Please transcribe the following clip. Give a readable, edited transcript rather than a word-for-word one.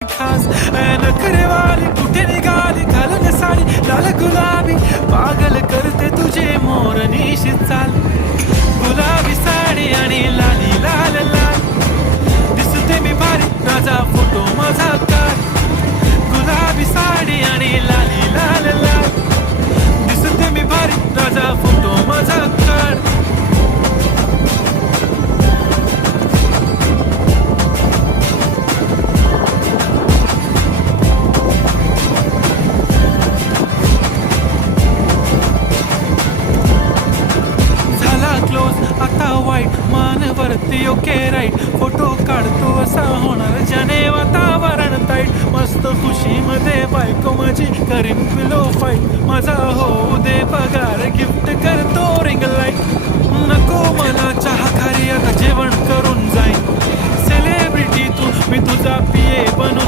खास नखरेवाली कुठे निघाली घालून साडी लाल गुलाबी पागल करते तुझे मोर निशी चाल गुलाबी साडी आणि लाली लाल लाल दिसते मी भारी राजा फोटो माझा काढ गुलाबी साडी आणि लाली लाल लाल दिसते मी भारी राजा फोटो माझा काढ आता वाईट मानवरती ओके राईट फोटो काढतो असा होणार ज्याने वातावरण ताईट मस्त खुशीमध्ये बायको माझी करीन पिलो फाईट माझा होऊ दे पगार गिफ्ट करतो रिंग लाईट नको मला चहा खारी आता जेवण करून जाईन सेलिब्रिटी तू मी तुझा पिये बनून